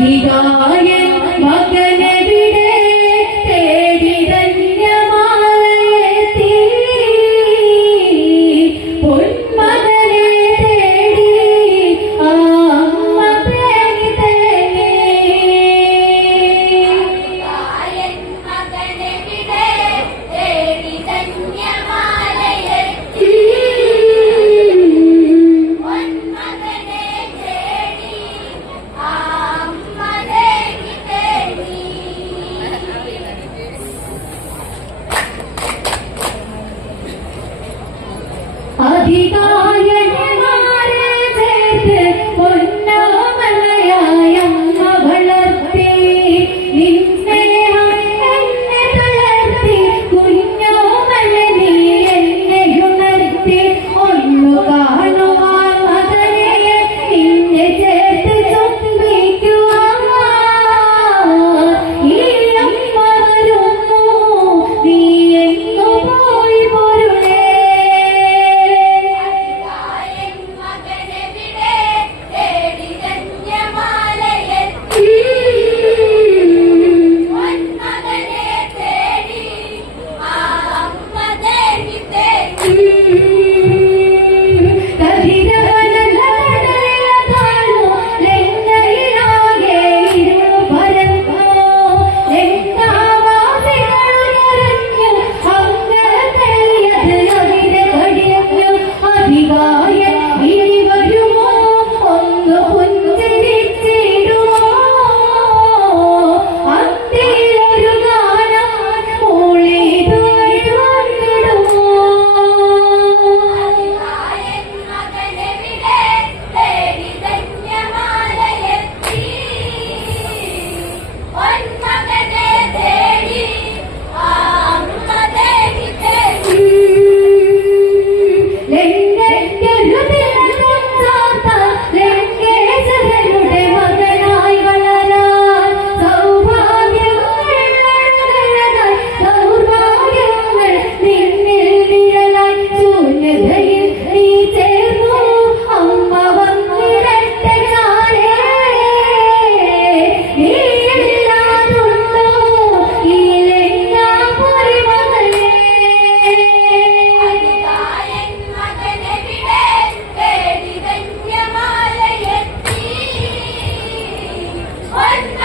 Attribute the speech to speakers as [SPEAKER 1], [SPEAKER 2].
[SPEAKER 1] Hidaya. பிதா
[SPEAKER 2] What?